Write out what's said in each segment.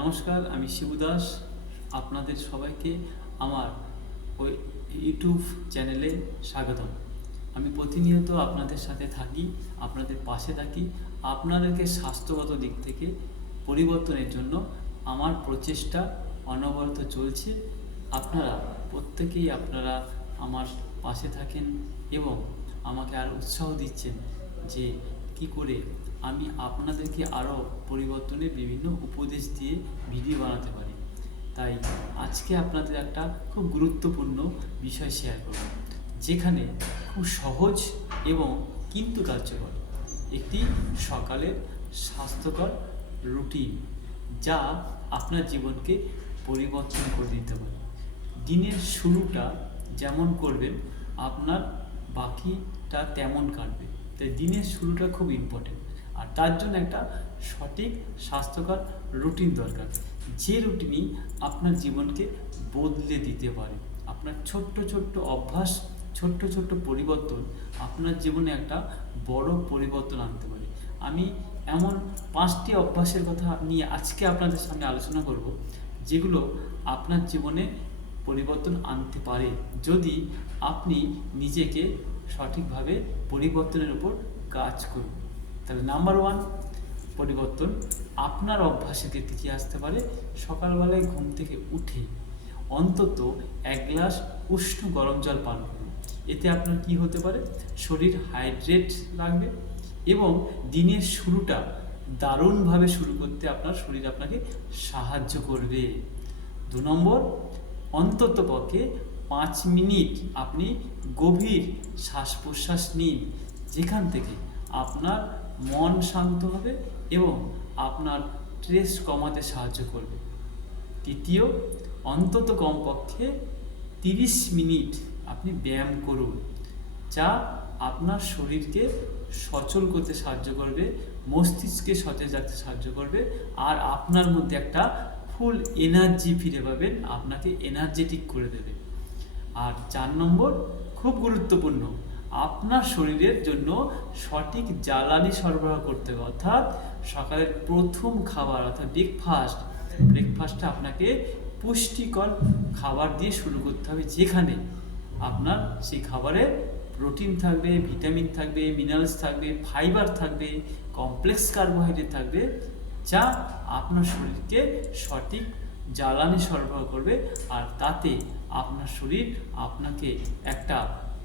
নমস্কার, আমি শিবু দাস। আপনাদের সবাইকে আমার ওই ইউটিউব চ্যানেলে স্বাগতম। আমি প্রতিনিয়ত আপনাদের সাথে থাকি, আপনাদের পাশে থাকি। আপনাদেরকে স্বাস্থ্যগত দিক থেকে পরিবর্তনের জন্য আমার প্রচেষ্টা অনবরত চলছে। আপনারা প্রত্যেকেই আমার পাশে থাকেন এবং আমাকে আর উৎসাহ দিচ্ছেন যে কি করে আমি আপনাদেরকে আরও পরিবর্তনের বিভিন্ন উপদেশ দিয়ে ভিডিও বানাতে পারি। তাই আজকে আপনাদের একটা খুব গুরুত্বপূর্ণ বিষয় শেয়ার করব, যেখানে খুব সহজ এবং কিন্তু কার্যকর একটি সকালের স্বাস্থ্যকর রুটিন, যা আপনার জীবনকে পরিবর্তন করে দিতে পারে। দিনের শুরুটা যেমন করবেন, আপনার বাকিটা তেমন কাটবে। তাই দিনের শুরুটা খুব ইম্পর্টেন্ট, আর তার জন্য একটা সঠিক স্বাস্থ্যকর রুটিন দরকার, যে রুটিনই আপনার জীবনকে বদলে দিতে পারে। আপনার ছোট্ট ছোট্ট অভ্যাস, ছোট্ট ছোট্ট পরিবর্তন আপনার জীবনে একটা বড় পরিবর্তন আনতে পারে। আমি এমন 5টি অভ্যাসের কথা নিয়ে আজকে আপনাদের সামনে আলোচনা করব, যেগুলো আপনার জীবনে পরিবর্তন আনতে পারে যদি আপনি নিজেকে সঠিকভাবে পরিবর্তনের উপর কাজ করুন। তাহলে নাম্বার 1 পরিবর্তন আপনার অভ্যাসের ক্ষেত্রে কী আসতে পারে? সকালবেলায় ঘুম থেকে উঠে অন্তত 1 গ্লাস উষ্ণ গরম জল পান করুন। এতে আপনার কি হতে পারে? শরীর হাইড্রেট রাখবে এবং দিনের শুরুটা দারুণভাবে শুরু করতে আপনার শরীর আপনাকে সাহায্য করবে। 2 নম্বর, অন্তত পক্ষে 5 মিনিট আপনি গভীর শ্বাস প্রশ্বাস নিন, যেখান থেকে আপনার মন শান্ত হবে এবং আপনার স্ট্রেস কমাতে সাহায্য করবে। 3য়, অন্তত কমপক্ষে 30 মিনিট আপনি ব্যায়াম করুন, যা আপনার শরীরকে সচল করতে সাহায্য করবে, মস্তিষ্ককে সতেজ রাখতে সাহায্য করবে, আর আপনার মধ্যে একটা ফুল এনার্জি ফিরে পাবেন, আপনাকে এনার্জেটিক করে দেবে। আর 4 নম্বর, খুব গুরুত্বপূর্ণ, আপনার শরীরের জন্য সঠিক জ্বালানি সরবরাহ করতে হবে। অর্থাৎ সকালের প্রথম খাবার অর্থাৎ ব্রেকফাস্টটা আপনাকে পুষ্টিকর খাবার দিয়ে শুরু করতে হবে, যেখানে আপনার সেই খাবারে প্রোটিন থাকবে, ভিটামিন থাকবে, মিনারেলস থাকবে, ফাইবার থাকবে, কমপ্লেক্স কার্বোহাইড্রেট থাকবে, যা আপনার শরীরকে সঠিক জ্বালানি সরবরাহ করবে, আর তাতে আপনার শরীর আপনাকে একটা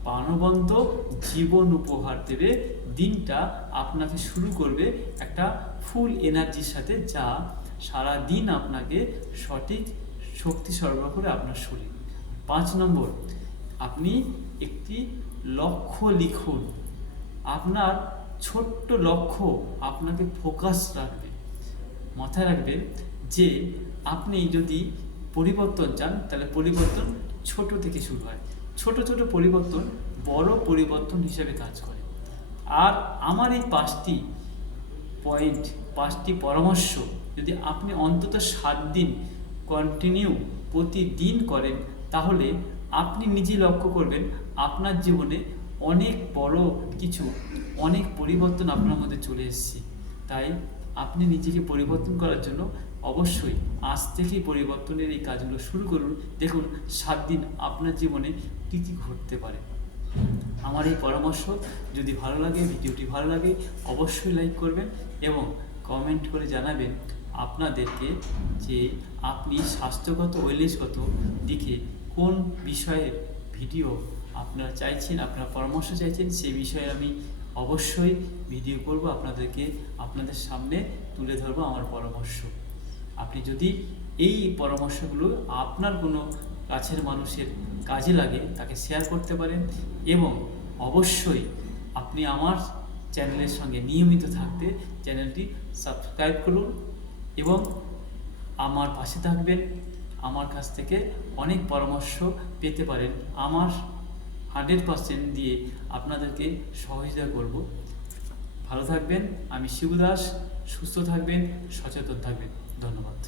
প্রাণবন্ত জীবন উপহার দেবে। দিনটা আপনাকে শুরু করবে একটা ফুল এনার্জির সাথে, যা সারা দিন আপনাকে সঠিক শক্তি সরবরাহ করে আপনার শরীর। 5 নম্বর, আপনি একটি লক্ষ্য লিখুন। আপনার ছোট্ট লক্ষ্য আপনাকে ফোকাস রাখবে। মাথায় রাখবেন যে আপনি যদি পরিবর্তন চান, তাহলে পরিবর্তন ছোট থেকে শুরু হয়। ছোট ছোট পরিবর্তন বড় পরিবর্তন হিসেবে কাজ করে। আর আমার এই 5টি পরামর্শ যদি আপনি অন্তত 7 দিন কন্টিনিউ প্রতিদিন করেন, তাহলে আপনি নিজে লক্ষ্য করবেন আপনার জীবনে অনেক বড় অনেক পরিবর্তন আপনার মধ্যে চলে এসেছে। তাই আপনি নিজেকে পরিবর্তন করার জন্য অবশ্যই আজ থেকেই পরিবর্তনের এই কাজগুলো শুরু করুন। দেখুন 7 দিন আপনার জীবনে কী কী ঘটতে পারে। আমার এই পরামর্শ যদি ভালো লাগে, ভিডিওটি ভালো লাগে, অবশ্যই লাইক করবেন এবং কমেন্ট করে জানাবেন আপনাদেরকে যে আপনি স্বাস্থ্যগত ওয়েলনেসগত দিকে কোন বিষয়ের ভিডিও আপনারা চাইছেন, আপনারা পরামর্শ চাইছেন। সেই বিষয়ে আমি অবশ্যই ভিডিও করব, আপনাদের সামনে তুলে ধরবো আমার পরামর্শ। আপনি যদি এই পরামর্শগুলো আপনার কোনো কাছের মানুষের কাজে লাগে, তাকে শেয়ার করতে পারেন এবং অবশ্যই আপনি আমার চ্যানেলের সঙ্গে নিয়মিত থাকতে চ্যানেলটি সাবস্ক্রাইব করুন এবং আমার পাশে থাকবেন। আমার কাছ থেকে অনেক পরামর্শ পেতে পারেন। আমার 100% দিয়ে আপনাদেরকে সহযোগিতা করব। ভালো থাকবেন। আমি শিবু দাস। সুস্থ থাকবেন, সচেতন থাকবেন। ধন্যবাদ।